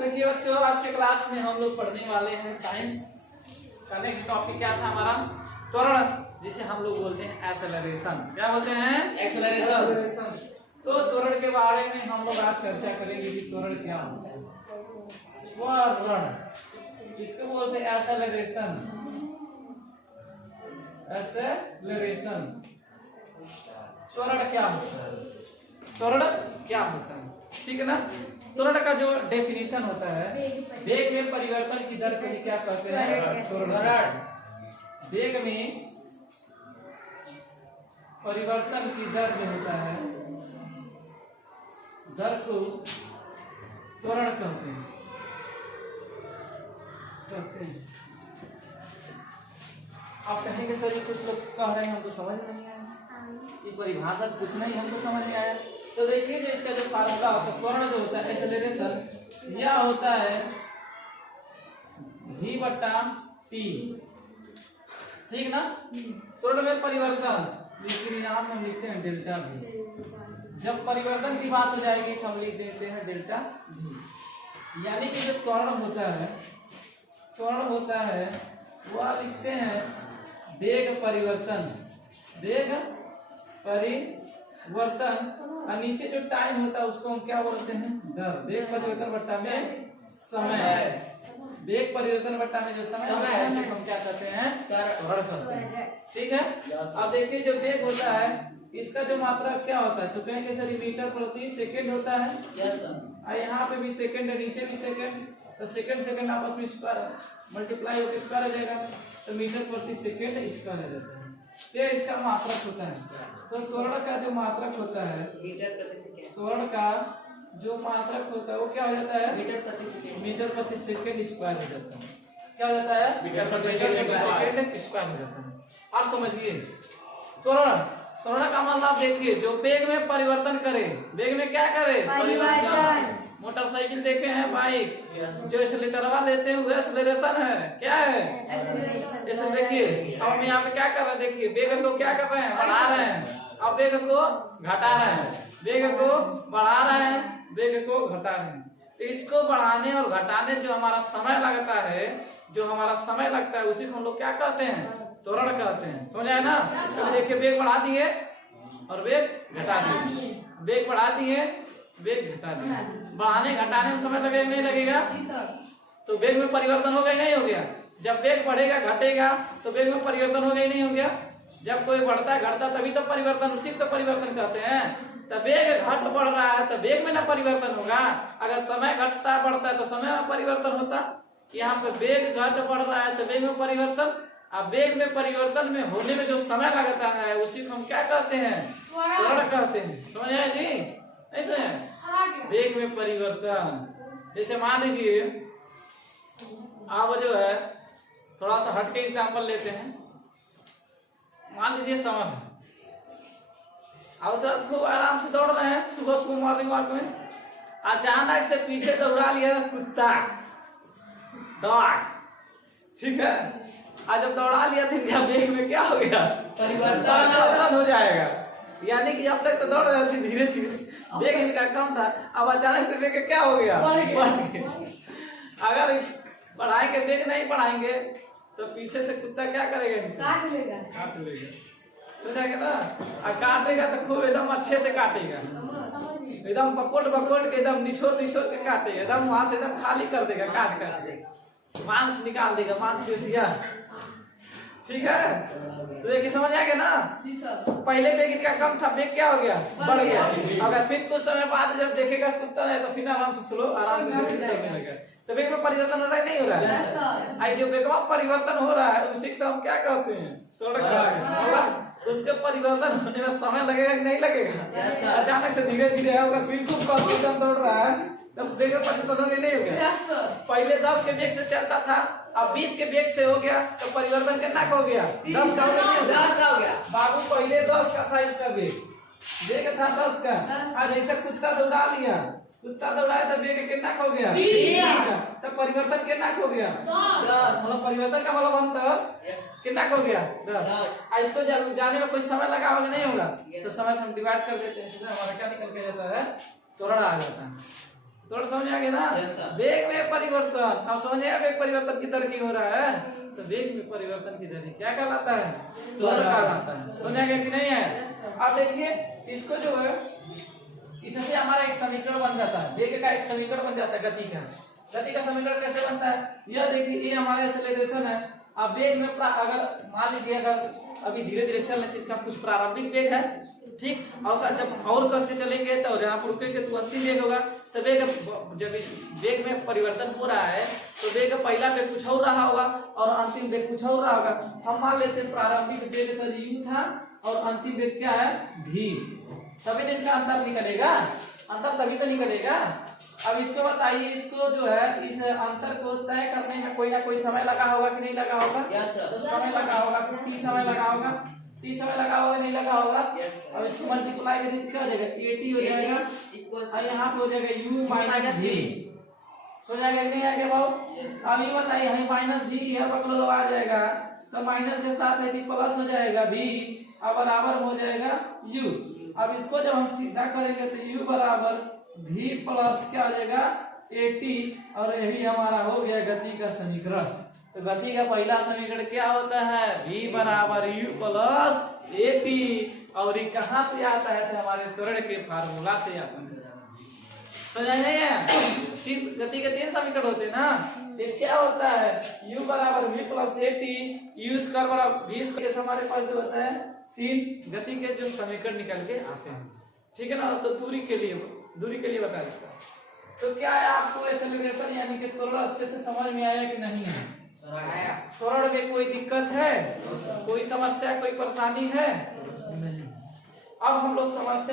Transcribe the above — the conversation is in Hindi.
देखिए बच्चों, आज के क्लास में हम लोग पढ़ने वाले हैं साइंस का नेक्स्ट टॉपिक क्या था हमारा, त्वरण, जिसे हम लोग बोलते हैं एक्सेलरेशन। क्या बोलते हैं? एक्सेलरेशन। तो त्वरण के बारे में हम लोग आज चर्चा करेंगे कि त्वरण क्या होता है। त्वरण किसको बोलते हैं? एक्सेलरेशन। एक्सेलरेशन। त्वरण क्या होता है? त्वरण क्या होता है? ठीक है ना। त्वरण का जो डेफिनेशन होता है, वेग में परिवर्तन की दर को ही क्या कहते हैं? त्वरण। वेग में परिवर्तन की दर जो होता है, दर को त्वरण कहते हैं। आप कहेंगे सर ये कुछ लोग कह रहे हैं हमको समझ नहीं आया, ये परिभाषा कुछ नहीं हमको समझ नहीं आया। तो देखिए, जो इसका जो फार्मूला होता है, त्वरण जो होता है एक्सेलरेशन, यह होता है v/t। ठीक ना। त्वरण में परिवर्तन, जिसके नाम हम लिखते हैं डेल्टा v। जब परिवर्तन की बात हो जाएगी तो हम लिख देते हैं डेल्टा v। यानी कि जो त्वरण होता है, त्वरण होता है वह लिखते हैं वेग परिवर्तन। वेग परिवर्तन और नीचे जो टाइम होता है उसको हम क्या बोलते हैं? दर। वेग परिवर्तन बट्टा में समय। वेग परिवर्तन बट्टा में जो समय है उसको हम क्या कहते हैं? त्वरण कहते हैं। ठीक है। अब देखिए, जो वेग होता है इसका जो मात्रा क्या होता है, तो कहेंगे सर मीटर प्रति सेकंड होता है। और यहाँ पे भी सेकंड है, नीचे भी सेकंड, तो सेकंड सेकंड आपस में स्क्वायर मल्टीप्लाई होकर स्क्वायर हो जाएगा, तो मीटर प्रति सेकंड स्क्वायर हो जाता है। ये इसका मात्रक होता है। तो त्वरण का जो मात्रक होता है, मीटर प्रति सेकंड, त्वरण का जो मात्रक होता है वो क्या हो जाता है? मीटर प्रति सेकंड। मीटर प्रति सेकंड स्क्वायर हो जाता है। क्या हो जाता है? मीटर प्रति सेकंड स्क्वायर हो जाता है। आप समझिए, त्वरण, त्वरण का मतलब देखिए, जो वेग में परिवर्तन करे। वेग में क्या करे? परिवर्तन। मोटरसाइकिल देखे हैं, बाइक, जो एक्सीलरेटरवा लेते हैं वो एक्सेलरेशन है। क्या है? जैसे देखिए, अब हम यहाँ पे क्या कर रहे हैं, देखिए वेग को क्या कर रहे हैं? बढ़ा रहे हैं। अब वेग को घटा रहे हैं, वेग को बढ़ा रहे हैं, वेग को घटा रहे हैं। तो इसको बढ़ाने और घटाने जो हमारा समय लगता है, जो हमारा समय लगता है, उसी को हम लोग क्या कहते हैं? त्वरण कहते हैं। समझ आया ना। तो देखिए, वेग बढ़ा दिए और वेग घटा दिए, वेग बढ़ा दिए, वेग घटा दिए। बढ़ाने घटाने में समय लगेगा नहीं लगेगा? तो वेग में परिवर्तन होगा ही नहीं हो गया। जब वेग बढ़ेगा घटेगा तो वेग में परिवर्तन होगा ही नहीं हो गया। जब कोई बढ़ता घटता तभी तो परिवर्तन, उसी को परिवर्तन कहते हैं। तो वेग घट बढ़ रहा है तो वेग में ना परिवर्तन होगा। अगर समय घटता बढ़ता है तो समय में परिवर्तन होता। यहाँ पे वेग घट बढ़ रहा है तो वेग में परिवर्तन। अब वेग में परिवर्तन में होने में जो समय लगता है उसी को हम क्या कहते हैं? त्वरण कहते हैं। समझ आए जी? ऐसे वेग में परिवर्तन। जैसे मान लीजिए, आप जो है थोड़ा सा हटके एग्जाम्पल लेते हैं। मान लीजिए समय है, आप सब खूब आराम से दौड़ रहे हैं सुबह सुबह मॉर्निंग वॉक में, अचानक से पीछे दौड़ा लिया कुत्ता दौड़। ठीक है। आज जब दौड़ा लिया तो इनका वेग में क्या हो गया? परिवर्तन हो जाएगा। यानी कि अब तक तो दौड़ रहे थे, धीरे धीरे वेग इनका कम था, अब अचानक से वेग क्या हो गया? बढ़ गया। अगर बढ़ाएंगे, वेग नहीं बढ़ाएंगे तो पीछे से कुत्ता क्या करेगा? काट लेगा। काट लेगा, समझाएगा ना। और काटेगा तो खूब एकदम अच्छे से काटेगा, एकदम बकोट बकोट के, एकदम निछोड़ निछोड़ के काटेगा, एकदम वहां से एकदम खाली कर देगा, काट कर मांस निकाल देगा, मांसपेशियां। ठीक है। तो देखिए, समझ आ गया ना। पहले वेग इनका कम था, वेग क्या हो गया? बढ़ गया। अगर फिर कुछ समय बाद जब देखेगा कुत्ता है तो फिर आराम से स्लो, आराम से चलने लगा, तो वेग में परिवर्तन हो रहा है नहीं हो रहा है? आई जो वेग में परिवर्तन हो रहा है उसी को हम क्या कहते हैं? त्वरण कहते हैं। उसके परिवर्तन होने में समय लगेगा कि नहीं लगेगा? अचानक से धीरे धीरे है, बिल्कुल कम दौड़ रहा है तब वेग में परिवर्तन नहीं हो गया। पहले 10 के वेग से चलता था, अब 20 के वेग से हो गया, तो परिवर्तन कितना का हो गया? 10 का हो गया। 10 का हो गया बाबू। पहले 10 का था इसका वेग, वेग था 10 का। आज ऐसा कुत्ता दौड़ा लिया, कुत्ता दौड़ाया तो वेग कितना का हो गया? 20 का। तो परिवर्तन कितना का हो गया? 10। मतलब परिवर्तन का मतलब अंतर कितना का हो गया? 10। इसको जाने में कोई समय लगा होगा नहीं होगा? तो समय से हम डिवाइड कर देते हैं, हमारा क्या निकल के जाता है? त्वरण आ जाता है। त्वरण समझ आ गया ना? Yes, sir. वेग में परिवर्तन। अब समझ आया वेग परिवर्तन की दर की हो रहा है, तो वेग में परिवर्तन की दर क्या कहलाता है? त्वरण कहलाता है। समझ आ गया कि नहीं है? अब देखिए इसको जो है इससे हमारा एक समीकरण बन जाता है, वेग का एक समीकरण बन जाता है गति का। गति का समीकरण कैसे बनता है? यह देखिए ये हमारा एक्सेलरेशन है। अब वेग में अगर मान लीजिए अगर अभी धीरे धीरे चल रहे इसका कुछ प्रारंभिक वेग है, ठीक, और जब और कस के चलेंगे तो जहाँ पर रुकेंगे तो अंतिम वेग होगा। तो वेग जब वेग में परिवर्तन हो रहा है तो वेग पहला वेग कुछ और रहा होगा और अंतिम वेग कुछ और रहा होगा। हम मान लेते हैं प्रारंभिक वेग सर u था और अंतिम वेग क्या है? v। तभी तो इनका अंतर निकलेगा, अंतर तभी तो निकलेगा। अब इसको बताइए, इसको जो है इस अंतर को तय करने में कोई ना कोई समय लगा होगा कि नहीं लगा होगा? Yes, sir. तो समय लगा होगा, कितनी समय लगा होगा? 30 समय लगा होगा नहीं लगा होगा? Yes, sir. अब इसको मल्टीप्लाई करेंगे तो क्या हो जाएगा? 80 हो जाएगा और यहाँ पे हो जाएगा u माइनस v। सो जाएगा कि नहीं आगे भाव? अब ये बताइए हमें माइनस v यह बगल आ जाएगा तो माइनस के साथ यदि प्लस हो जाएगा v अब बराबर हो जाएगा u। अब इसको जब हम सीधा करेंगे तो u बराबर v प्लस क्या हो जाएगा? 80 और यही हमारा हो गया गति का समीकरण। तो गति का पहला समीकरण क्या होता है? v बराबर u प्लस 80 और ये कहाँ से आता है? तो हमारे त्वरण के फार्मूला से आता है। समझ नहीं है? तीन गति के तीन समीकरण होते हैं ना, इस क्या होता है? u बराबर v प्लस 80 u स्क्वायर बराबर v स्क्वायर। हमारे पास जो होता है तीन गति के जो समीकरण निकल के आते हैं, ठीक है ना? तो दूरी के लिए बता देता है। तो क्या है आपको एक्सेलरेशन यानी कि त्वरण अच्छे से समझ में आया कि नहीं है? त्वरण में कोई दिक्कत है, कोई समस्या, कोई परेशानी है? नहीं। अब हम लोग समझते हैं